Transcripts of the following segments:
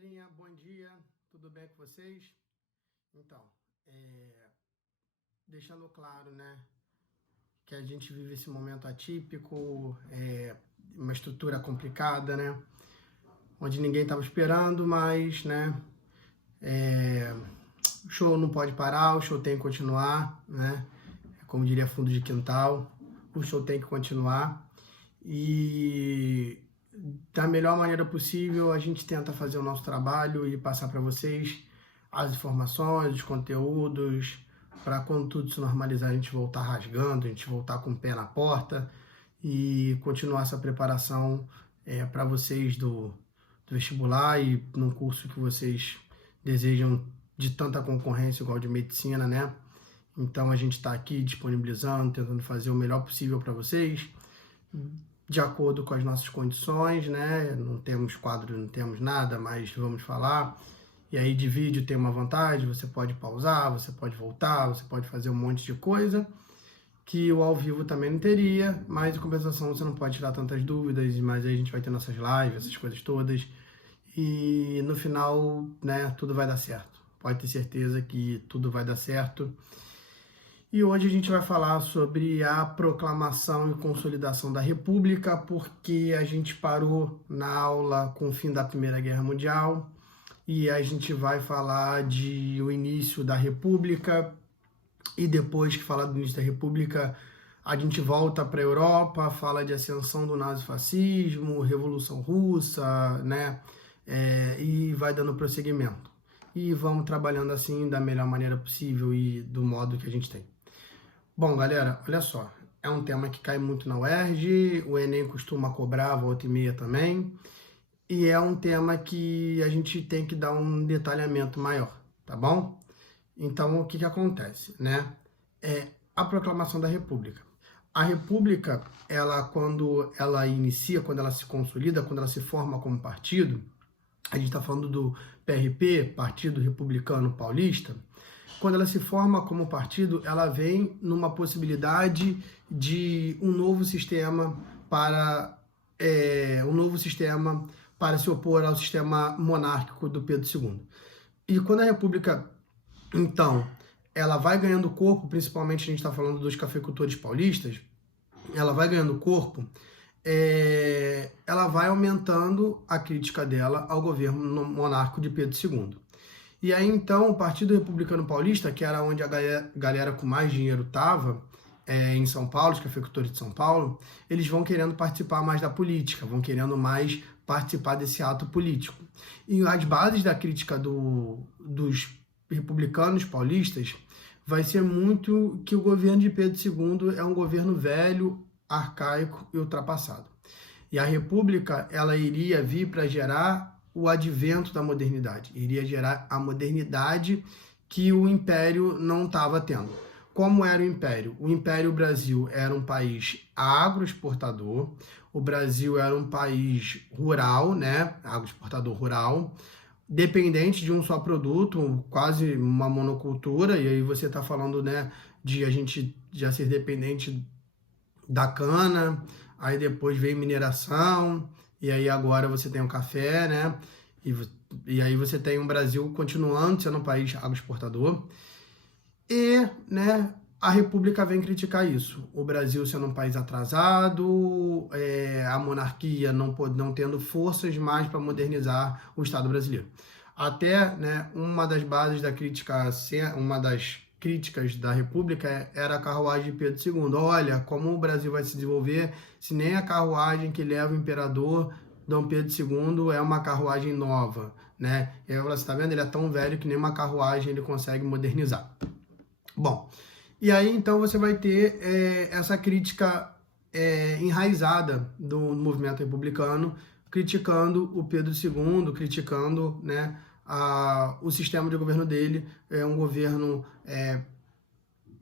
galerinha, bom dia, tudo bem com vocês? Então, deixando claro, né, que a gente vive esse momento atípico, uma estrutura complicada, né, onde ninguém estava esperando, mas, né, o show não pode parar, o show tem que continuar, né, como diria fundo de quintal, o show tem que continuar e da melhor maneira possível a gente tenta fazer o nosso trabalho e passar para vocês as informações, os conteúdos, para quando tudo se normalizar a gente voltar rasgando, a gente voltar com o pé na porta e continuar essa preparação para vocês do vestibular e num curso que vocês desejam de tanta concorrência igual de medicina, né? Então a gente está aqui disponibilizando, tentando fazer o melhor possível para vocês, de acordo com as nossas condições, né? Não temos quadro, não temos nada, mas vamos falar. E aí de vídeo tem uma vantagem, você pode pausar, você pode voltar, você pode fazer um monte de coisa que o ao vivo também não teria, mas em compensação você não pode tirar tantas dúvidas, mas aí a gente vai ter nossas lives, essas coisas todas. E no final, né, tudo vai dar certo. Pode ter certeza que tudo vai dar certo. E hoje a gente vai falar sobre a proclamação e consolidação da República, porque a gente parou na aula com o fim da Primeira Guerra Mundial e a gente vai falar de o início da República e depois que falar do início da República a gente volta para a Europa, fala de ascensão do nazifascismo, Revolução Russa, né? E vai dando prosseguimento. E vamos trabalhando assim da melhor maneira possível e do modo que a gente tem. Bom, galera, olha só, é um tema que cai muito na UERJ, o Enem costuma cobrar volta e meia também, e é um tema que a gente tem que dar um detalhamento maior, tá bom? Então, o que acontece, né? A proclamação da República. A República, ela, quando ela inicia, quando ela se consolida, quando ela se forma como partido, a gente está falando do PRP, Partido Republicano Paulista. Quando ela se forma como partido, ela vem numa possibilidade de um novo sistema para se opor ao sistema monárquico do Pedro II. E quando a República, então, ela vai ganhando corpo, principalmente a gente está falando dos cafeicultores paulistas, ela vai ganhando corpo, ela vai aumentando a crítica dela ao governo monárquico de Pedro II. E aí, então, o Partido Republicano Paulista, que era onde a galera com mais dinheiro estava, em São Paulo, os cafeicultores de São Paulo, eles vão querendo participar mais da política, vão querendo mais participar desse ato político. E as bases da crítica dos republicanos paulistas vai ser muito que o governo de Pedro II é um governo velho, arcaico e ultrapassado. E a República, ela iria vir para gerar o advento da modernidade, iria gerar a modernidade que o Império não estava tendo. Como era o Império? O Império Brasil era um país agroexportador, o Brasil era um país rural, né? Agroexportador rural, dependente de um só produto, quase uma monocultura, e aí você está falando, né, de a gente já ser dependente da cana, aí depois vem mineração, e aí agora você tem o café, né? E aí você tem um Brasil continuando sendo um país agroexportador. E, né, a República vem criticar isso. O Brasil sendo um país atrasado, a monarquia não tendo forças mais para modernizar o Estado brasileiro. Até, né, uma das bases da crítica, uma das críticas da República era a carruagem de Pedro II. Olha, como o Brasil vai se desenvolver se nem a carruagem que leva o imperador Dom Pedro II é uma carruagem nova, né? E aí você está vendo, ele é tão velho que nem uma carruagem ele consegue modernizar. Bom, e aí então você vai ter essa crítica enraizada do movimento republicano, criticando o Pedro II, criticando, né, o sistema de governo dele, um governo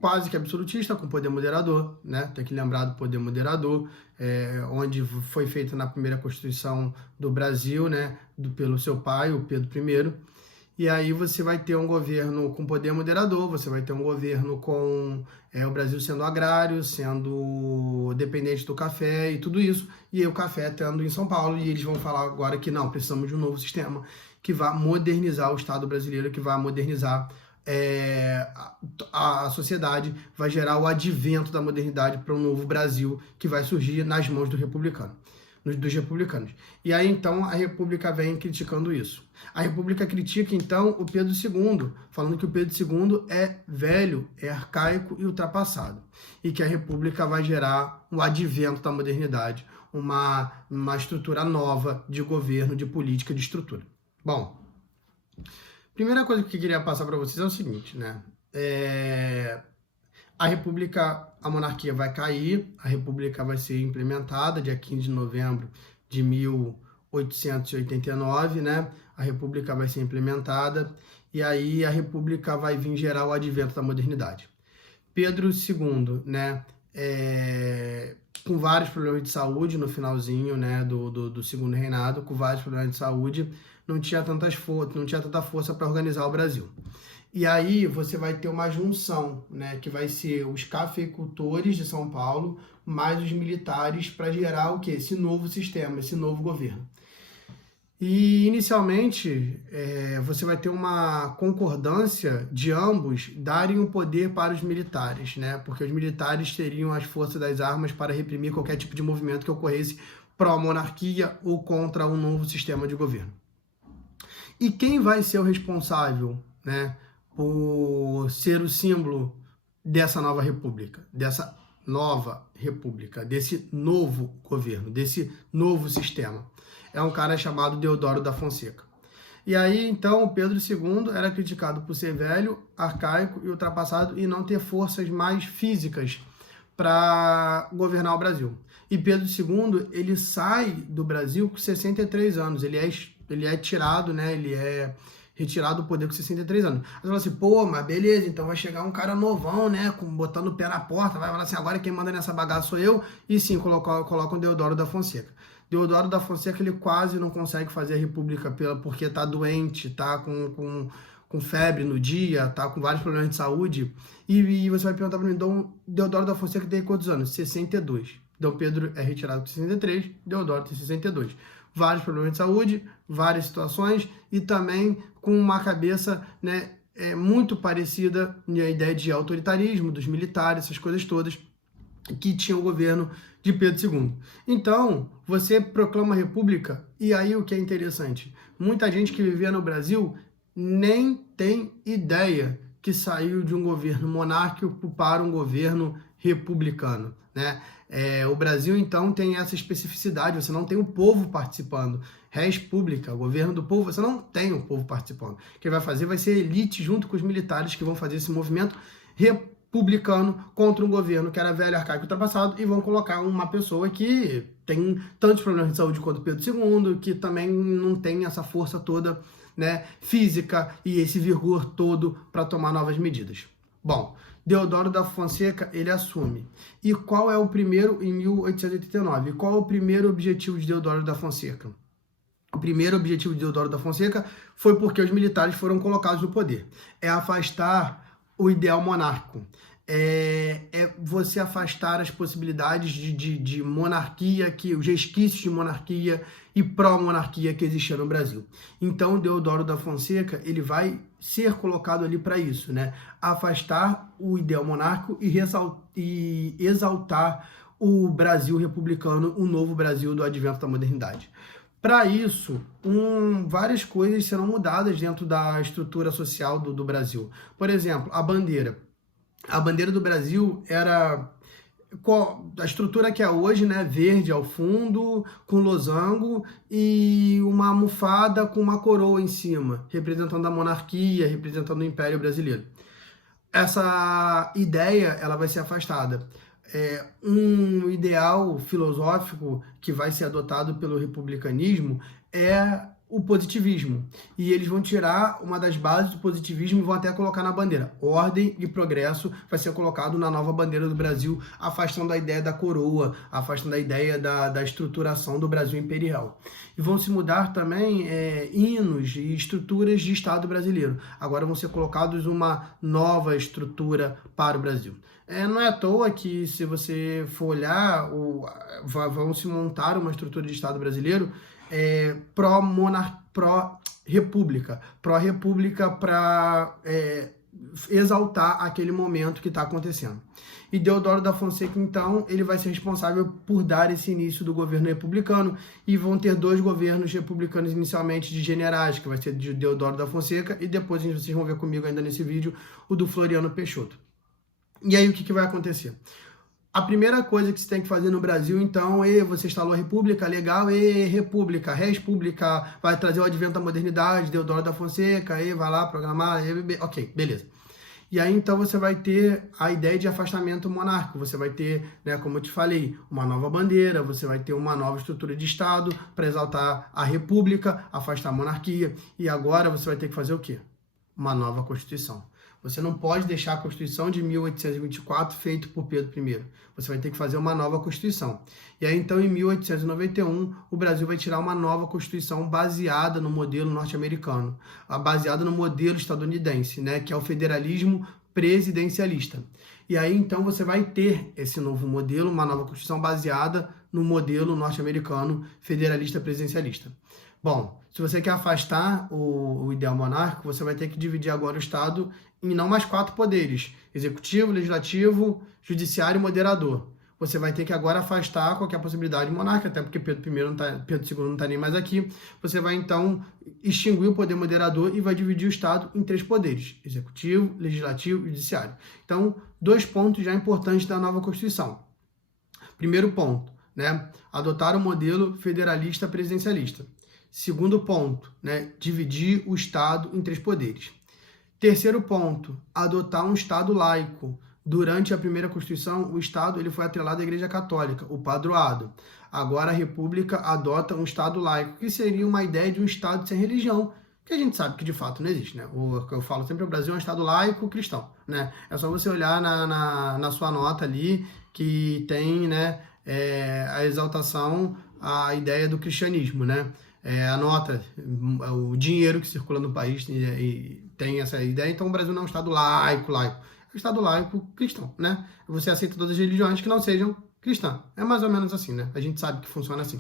quase que absolutista, com poder moderador, né? Tem que lembrar do poder moderador, onde foi feita na primeira Constituição do Brasil, né? Pelo seu pai, o Pedro I. E aí você vai ter um governo com poder moderador, você vai ter um governo com o Brasil sendo agrário, sendo dependente do café e tudo isso, e aí o café tendo em São Paulo, e eles vão falar agora que não, precisamos de um novo sistema que vai modernizar o Estado brasileiro, que vai modernizar a sociedade, vai gerar o advento da modernidade para um novo Brasil que vai surgir nas mãos dos republicanos. E aí, então, a República vem criticando isso. A República critica, então, o Pedro II, falando que o Pedro II é velho, é arcaico e ultrapassado. E que a República vai gerar um advento da modernidade, uma estrutura nova de governo, de política, de estrutura. Bom, primeira coisa que eu queria passar para vocês é o seguinte, né? A República, a monarquia vai cair, a República vai ser implementada dia 15 de novembro de 1889, né? A República vai ser implementada e aí a República vai vir gerar o advento da modernidade. Pedro II, né? Com vários problemas de saúde no finalzinho, né, do segundo reinado, com vários problemas de saúde, não tinha tanta força para organizar o Brasil. E aí você vai ter uma junção, né, que vai ser os cafeicultores de São Paulo mais os militares para gerar o quê? Esse novo sistema, esse novo governo. E inicialmente você vai ter uma concordância de ambos darem o poder para os militares, né? Porque os militares teriam as forças das armas para reprimir qualquer tipo de movimento que ocorresse pró-monarquia ou contra um novo sistema de governo. E quem vai ser o responsável, né, por ser o símbolo dessa nova república, desse novo governo, desse novo sistema? É um cara chamado Deodoro da Fonseca. E aí, então, o Pedro II era criticado por ser velho, arcaico e ultrapassado e não ter forças mais físicas para governar o Brasil. E Pedro II, ele sai do Brasil com 63 anos. Ele é tirado, né? Ele é retirado do poder com 63 anos. Aí você fala assim, pô, mas beleza, então vai chegar um cara novão, né? Botando o pé na porta, vai falar assim, agora quem manda nessa bagaça sou eu. E sim, coloca o Deodoro da Fonseca. Deodoro da Fonseca, ele quase não consegue fazer a república porque tá doente, tá com febre no dia, tá com vários problemas de saúde. E você vai perguntar para mim, Dom Deodoro da Fonseca tem quantos anos? 62. Dom Pedro é retirado com 63, Deodoro tem 62. Vários problemas de saúde, várias situações e também com uma cabeça, né, muito parecida à ideia de autoritarismo, dos militares, essas coisas todas que tinha o governo de Pedro II. Então, você proclama a república, e aí o que é interessante, muita gente que vivia no Brasil nem tem ideia que saiu de um governo monárquico para um governo republicano, né? O Brasil, então, tem essa especificidade, você não tem o povo participando. Res pública, o governo do povo, você não tem o povo participando. Quem vai fazer vai ser a elite junto com os militares que vão fazer esse movimento republicano contra um governo que era velho, arcaico e ultrapassado, e vão colocar uma pessoa que tem tantos problemas de saúde quanto Pedro II, que também não tem essa força toda, né, física e esse vigor todo para tomar novas medidas. Bom, Deodoro da Fonseca, ele assume. E qual é o primeiro, em 1889, qual é o primeiro objetivo de Deodoro da Fonseca? O primeiro objetivo de Deodoro da Fonseca foi porque os militares foram colocados no poder. É afastar o ideal monárquico. É você afastar as possibilidades de monarquia, os resquícios de monarquia e pró-monarquia que existiam no Brasil. Então, Deodoro da Fonseca, ele vai ser colocado ali para isso, né? Afastar o ideal monárquico e exaltar o Brasil republicano, o novo Brasil do advento da modernidade. Para isso, várias coisas serão mudadas dentro da estrutura social do Brasil. Por exemplo, a bandeira. A bandeira do Brasil era a estrutura que é hoje, né? Verde ao fundo, com losango e uma almofada com uma coroa em cima, representando a monarquia, representando o Império Brasileiro. Essa ideia ela vai ser afastada. Um ideal filosófico que vai ser adotado pelo republicanismo é o positivismo. E eles vão tirar uma das bases do positivismo e vão até colocar na bandeira. Ordem e progresso vai ser colocado na nova bandeira do Brasil, afastando a ideia da coroa, afastando a ideia da estruturação do Brasil imperial. E vão se mudar também hinos e estruturas de Estado brasileiro. Agora vão ser colocados uma nova estrutura para o Brasil. Não é à toa que, se você for olhar, vão se montar uma estrutura de Estado brasileiro pró-república para exaltar aquele momento que está acontecendo. E Deodoro da Fonseca, então, ele vai ser responsável por dar esse início do governo republicano, e vão ter 2 governos republicanos inicialmente de generais, que vai ser de Deodoro da Fonseca, e depois vocês vão ver comigo ainda nesse vídeo o do Floriano Peixoto. E aí o que vai acontecer? A primeira coisa que você tem que fazer no Brasil, então, você instalou a República, legal, República, Res Pública, vai trazer o advento da modernidade, Deodoro da Fonseca, vai lá programar, ok, beleza. E aí, então, você vai ter a ideia de afastamento monárquico, você vai ter, né, como eu te falei, uma nova bandeira, você vai ter uma nova estrutura de Estado para exaltar a República, afastar a monarquia, e agora você vai ter que fazer o quê? Uma nova Constituição. Você não pode deixar a Constituição de 1824 feita por Pedro I. Você vai ter que fazer uma nova Constituição. E aí, então, em 1891, o Brasil vai tirar uma nova Constituição baseada no modelo norte-americano, baseada no modelo estadunidense, né, que é o federalismo presidencialista. E aí, então, você vai ter esse novo modelo, uma nova Constituição baseada no modelo norte-americano federalista presidencialista. Bom, se você quer afastar o ideal monárquico, você vai ter que dividir agora o Estado em não mais 4 poderes: executivo, legislativo, judiciário e moderador. Você vai ter que agora afastar qualquer possibilidade monárquica, até porque Pedro II não está nem mais aqui. Você vai, então, extinguir o poder moderador e vai dividir o Estado em 3 poderes: executivo, legislativo e judiciário. Então, 2 pontos já importantes da nova Constituição. Primeiro ponto, né, adotar o modelo federalista presidencialista. Segundo ponto, né, dividir o Estado em 3 poderes. Terceiro ponto, adotar um Estado laico. Durante a primeira Constituição, o Estado ele foi atrelado à Igreja Católica, o padroado. Agora a República adota um Estado laico, que seria uma ideia de um Estado sem religião, que a gente sabe que de fato não existe, né? Eu falo sempre, o Brasil é um Estado laico cristão, né? É só você olhar na sua nota ali, que tem, né, a exaltação à ideia do cristianismo, né? A nota, o dinheiro que circula no país tem essa ideia. Então o Brasil não é um Estado laico, é um Estado laico cristão, né? Você aceita todas as religiões que não sejam cristãs. É mais ou menos assim, né? A gente sabe que funciona assim.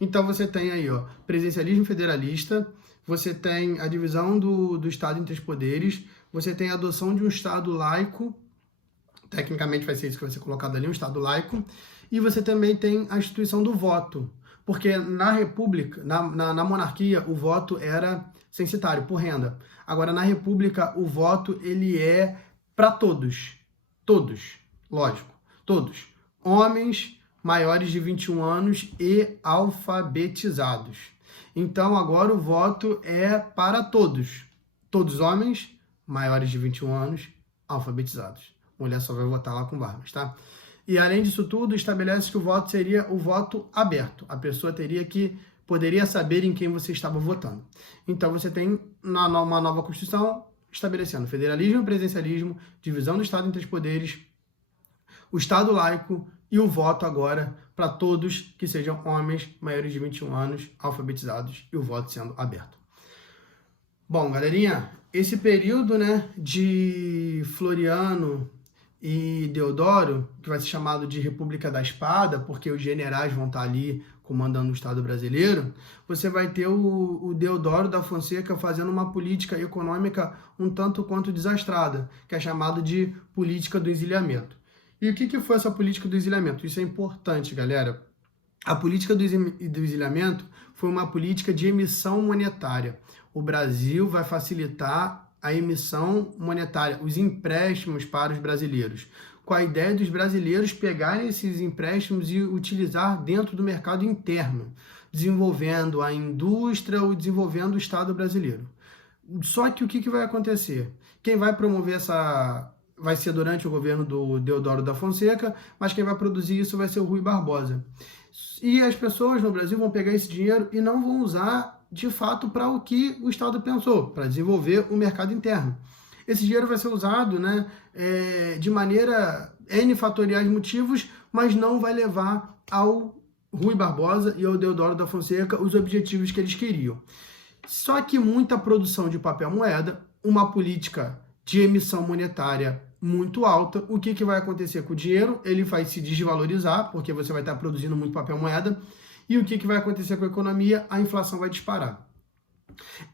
Então você tem aí, ó, presidencialismo federalista, você tem a divisão do Estado em 3 poderes, você tem a adoção de um Estado laico, tecnicamente vai ser isso que vai ser colocado ali, um Estado laico, e você também tem a instituição do voto. Porque na República, na monarquia, o voto era censitário, por renda. Agora, na República, o voto ele é para todos. Todos, lógico, todos. Homens maiores de 21 anos e alfabetizados. Então, agora o voto é para todos. Todos homens maiores de 21 anos, alfabetizados. Mulher só vai votar lá com barbas, tá? E, além disso tudo, estabelece que o voto seria o voto aberto. A pessoa poderia saber em quem você estava votando. Então, você tem uma nova Constituição estabelecendo federalismo e presidencialismo, divisão do Estado em 3 poderes, o Estado laico e o voto agora para todos que sejam homens maiores de 21 anos, alfabetizados, e o voto sendo aberto. Bom, galerinha, esse período, né, de Floriano e Deodoro, que vai ser chamado de República da Espada, porque os generais vão estar ali comandando o Estado brasileiro, você vai ter o Deodoro da Fonseca fazendo uma política econômica um tanto quanto desastrada, que é chamado de política do exiliamento. E o que foi essa política do exiliamento? Isso é importante, galera. A política do exiliamento foi uma política de emissão monetária. O Brasil vai facilitar a emissão monetária, os empréstimos para os brasileiros, com a ideia dos brasileiros pegarem esses empréstimos e utilizar dentro do mercado interno, desenvolvendo a indústria ou desenvolvendo o Estado brasileiro. Só que o que vai acontecer? Quem vai promover essa... vai ser durante o governo do Deodoro da Fonseca, mas quem vai produzir isso vai ser o Rui Barbosa. E as pessoas no Brasil vão pegar esse dinheiro e não vão usar de fato, para o que o Estado pensou, para desenvolver o mercado interno. Esse dinheiro vai ser usado, né, de maneira N fatoriais motivos, mas não vai levar ao Rui Barbosa e ao Deodoro da Fonseca os objetivos que eles queriam. Só que muita produção de papel moeda, uma política de emissão monetária muito alta, o que vai acontecer com o dinheiro? Ele vai se desvalorizar, porque você vai estar produzindo muito papel moeda, e o que vai acontecer com a economia? A inflação vai disparar.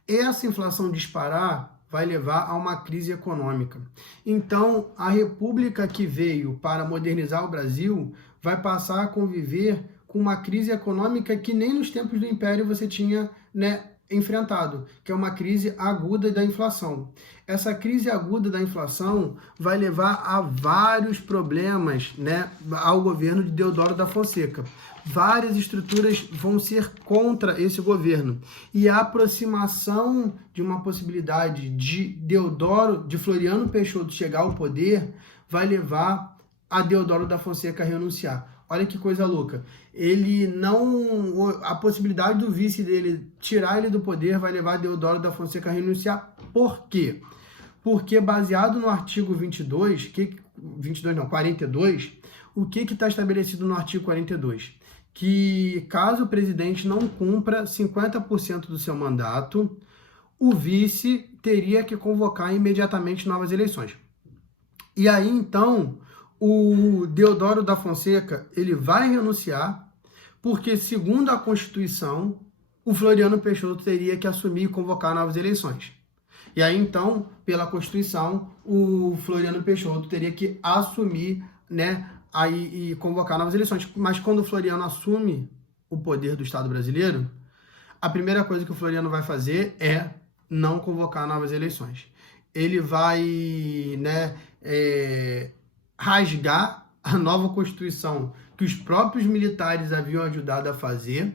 Essa inflação disparar vai levar a uma crise econômica. Então, a república que veio para modernizar o Brasil vai passar a conviver com uma crise econômica que nem nos tempos do Império você tinha, né, enfrentado, que é uma crise aguda da inflação. Essa crise aguda da inflação vai levar a vários problemas, né, ao governo de Deodoro da Fonseca. Várias estruturas vão ser contra esse governo. E a aproximação de uma possibilidade de Floriano Peixoto chegar ao poder vai levar a Deodoro da Fonseca a renunciar. Olha que coisa louca. A possibilidade do vice dele tirar ele do poder vai levar a Deodoro da Fonseca a renunciar. Por quê? Porque baseado no artigo 42, o que está estabelecido no artigo 42? Que caso o presidente não cumpra 50% do seu mandato, o vice teria que convocar imediatamente novas eleições. E aí, então, o Deodoro da Fonseca, ele vai renunciar, porque, segundo a Constituição, o Floriano Peixoto teria que assumir e convocar novas eleições. E aí, então, pela Constituição, o Floriano Peixoto teria que assumir, né, aí, e convocar novas eleições. Mas quando o Floriano assume o poder do Estado brasileiro, a primeira coisa que o Floriano vai fazer é não convocar novas eleições. Ele vai, né, rasgar a nova Constituição que os próprios militares haviam ajudado a fazer,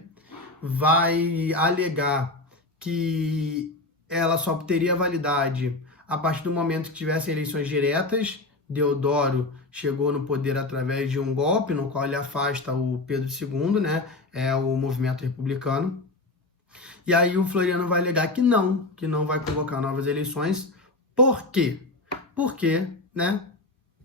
vai alegar que ela só teria validade a partir do momento que tivessem eleições diretas. Deodoro chegou no poder através de um golpe, no qual ele afasta o Pedro II, né, o movimento republicano. E aí o Floriano vai alegar que não vai convocar novas eleições. Por quê? Porque, né,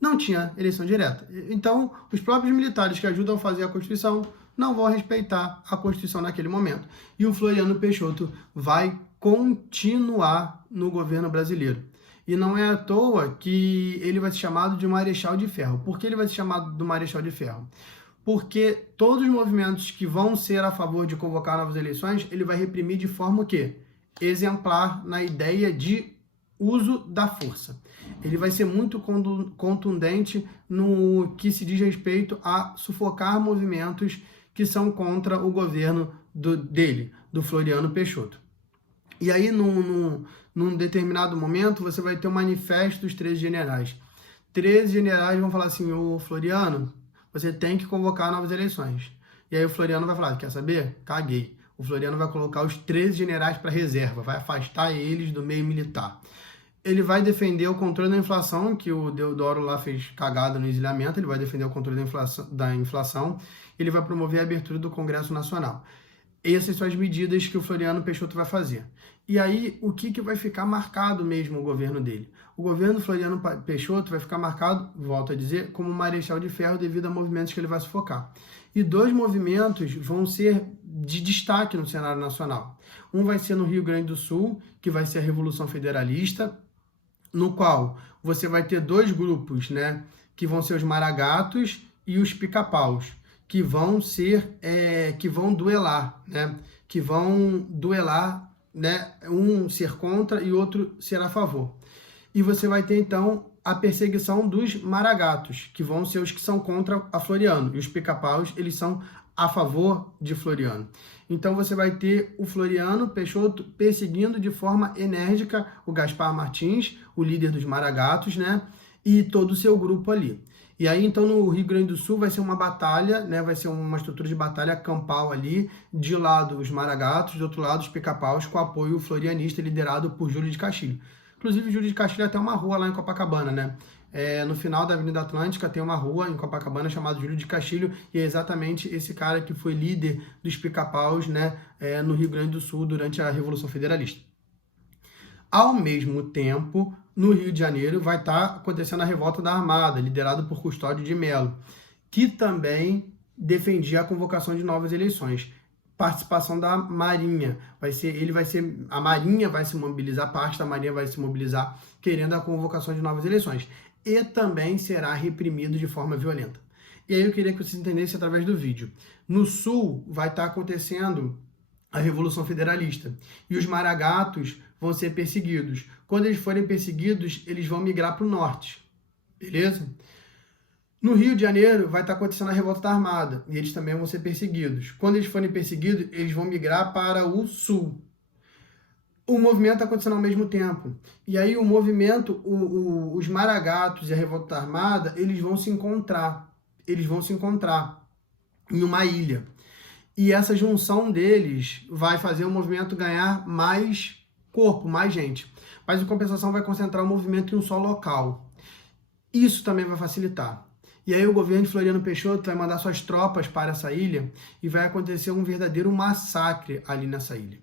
não tinha eleição direta. Então, os próprios militares que ajudam a fazer a Constituição não vão respeitar a Constituição naquele momento. E o Floriano Peixoto vai continuar no governo brasileiro. E não é à toa que ele vai ser chamado de Marechal de Ferro. Por que ele vai ser chamado do Marechal de Ferro? Porque todos os movimentos que vão ser a favor de convocar novas eleições, ele vai reprimir de forma o quê? Exemplar, na ideia de uso da força. Ele vai ser muito contundente no que se diz respeito a sufocar movimentos que são contra o governo do Floriano Peixoto. E aí, num determinado momento, você vai ter o manifesto dos 13 generais. 13 generais vão falar assim: ô Floriano, você tem que convocar novas eleições. E aí o Floriano vai falar: quer saber? Caguei. O Floriano vai colocar os 13 generais para reserva, vai afastar eles do meio militar. Ele vai defender o controle da inflação, que o Deodoro lá fez cagada no exiliamento, ele vai defender o controle da inflação, ele vai promover a abertura do Congresso Nacional. Essas são as medidas que o Floriano Peixoto vai fazer. E aí, o que vai ficar marcado mesmo o governo dele? O governo do Floriano Peixoto vai ficar marcado, volto a dizer, como Marechal de Ferro devido a movimentos que ele vai sufocar. E dois movimentos vão ser de destaque no cenário nacional. Um vai ser no Rio Grande do Sul, que vai ser a Revolução Federalista, no qual você vai ter dois grupos, né, que vão ser os Maragatos e os Pica-Paus, que vão duelar, né, um ser contra e outro ser a favor. E você vai ter, então, a perseguição dos Maragatos, que vão ser os que são contra a Floriano, e os Pica-Paus, eles são a favor de Floriano. Então você vai ter o Floriano Peixoto perseguindo de forma enérgica o Gaspar Martins, o líder dos Maragatos, né, e todo o seu grupo ali. E aí, então, no Rio Grande do Sul vai ser uma batalha, né, vai ser uma estrutura de batalha campal ali, de lado os Maragatos, do outro lado os Pica-Paus, com apoio florianista liderado por Júlio de Castilho. Inclusive, Júlio de Castilho tem uma rua lá em Copacabana, né? No final da Avenida Atlântica tem uma rua em Copacabana chamada Júlio de Castilho, e é exatamente esse cara que foi líder dos pica-paus, né, no Rio Grande do Sul durante a Revolução Federalista. Ao mesmo tempo, no Rio de Janeiro vai estar acontecendo a Revolta da Armada, liderado por Custódio de Mello, que também defendia a convocação de novas eleições. Participação da Marinha, a Marinha vai se mobilizar, parte da Marinha vai se mobilizar querendo a convocação de novas eleições, e também será reprimido de forma violenta. E aí eu queria que vocês entendessem através do vídeo. No Sul vai estar acontecendo a Revolução Federalista, e os maragatos vão ser perseguidos. Quando eles forem perseguidos, eles vão migrar para o norte, beleza? No Rio de Janeiro vai estar acontecendo a Revolta da Armada, e eles também vão ser perseguidos. Quando eles forem perseguidos, eles vão migrar para o sul. O movimento está acontecendo ao mesmo tempo. E aí o movimento, os maragatos e a Revolta da Armada, eles vão se encontrar. Eles vão se encontrar em uma ilha. E essa junção deles vai fazer o movimento ganhar mais corpo, mais gente. Mas em compensação vai concentrar o movimento em um só local. Isso também vai facilitar. E aí o governo de Floriano Peixoto vai mandar suas tropas para essa ilha e vai acontecer um verdadeiro massacre ali nessa ilha.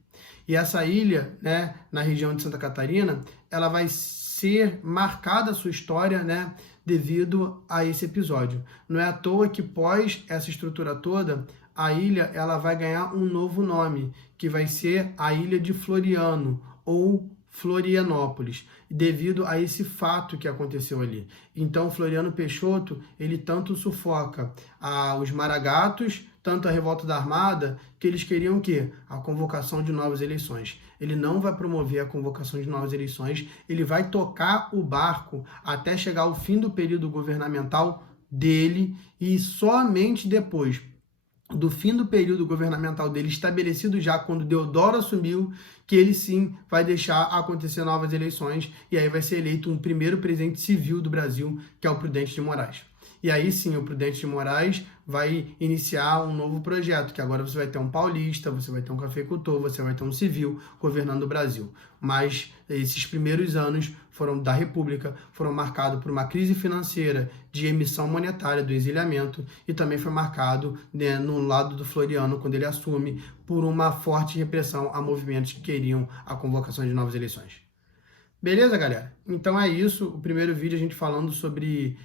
E essa ilha, né, na região de Santa Catarina, ela vai ser marcada a sua história, né, devido a esse episódio. Não é à toa que pós essa estrutura toda, a ilha ela vai ganhar um novo nome, que vai ser a Ilha de Floriano, ou Florianópolis, devido a esse fato que aconteceu ali. Então, Floriano Peixoto, ele tanto sufoca os maragatos, tanto a Revolta da Armada, que eles queriam o quê? A convocação de novas eleições. Ele não vai promover a convocação de novas eleições, ele vai tocar o barco até chegar ao fim do período governamental dele, e somente depois do fim do período governamental dele, estabelecido já quando Deodoro assumiu, que ele sim vai deixar acontecer novas eleições, e aí vai ser eleito um primeiro presidente civil do Brasil, que é o Prudente de Moraes. E aí sim, o Prudente de Moraes vai iniciar um novo projeto, que agora você vai ter um paulista, você vai ter um cafeicultor, você vai ter um civil governando o Brasil. Mas esses primeiros anos da República foram marcados por uma crise financeira de emissão monetária, do exiliamento, e também foi marcado, né, no lado do Floriano, quando ele assume, por uma forte repressão a movimentos que queriam a convocação de novas eleições. Beleza, galera? Então é isso, o primeiro vídeo a gente falando sobre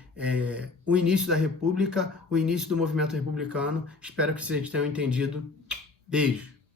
o início da República, o início do movimento republicano. Espero que vocês tenham entendido. Beijo!